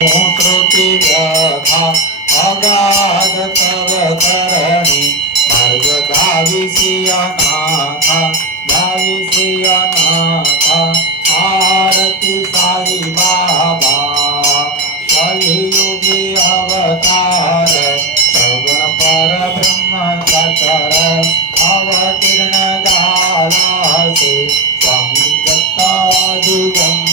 श्रुती व्यथा अगाध तव करणी मार्ग धाविसी अनाथा धाविसी अनाथा आरती साई बाबा कलियुगी अवतार सगुण परब्रह्म साकार अवतीर्ण झालासे स्वामी दत्ता दिगंबर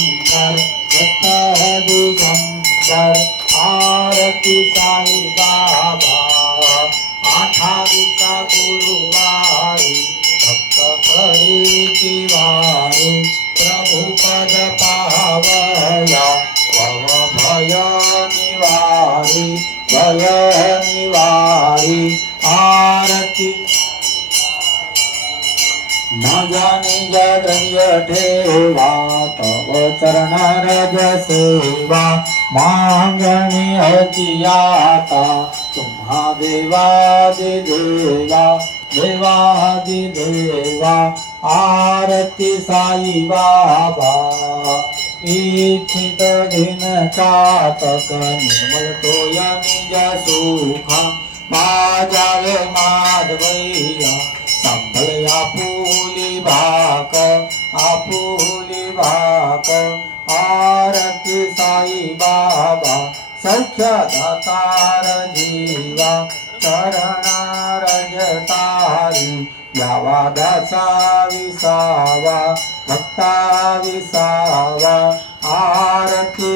आरती साई बाबा आठावीचा गुरुवारी भक्त करीची वारी प्रभु पद पावया भय निवारी आरती माझा निज द्रव्य ठेवा तव चरण रज सेवा मागणी हजियाता तुम्हा देवादिदेवा देवादिदेवा आरती साई बाबा इच्छित दिन चातक निर्मल तोय निज सुखा माझावे माधवैया संभल आपुली भाक आरती साई बाबा सख्य दातार जीवा चरणा रजतारी यावा दासा विसावा भक्ता विसावा आरती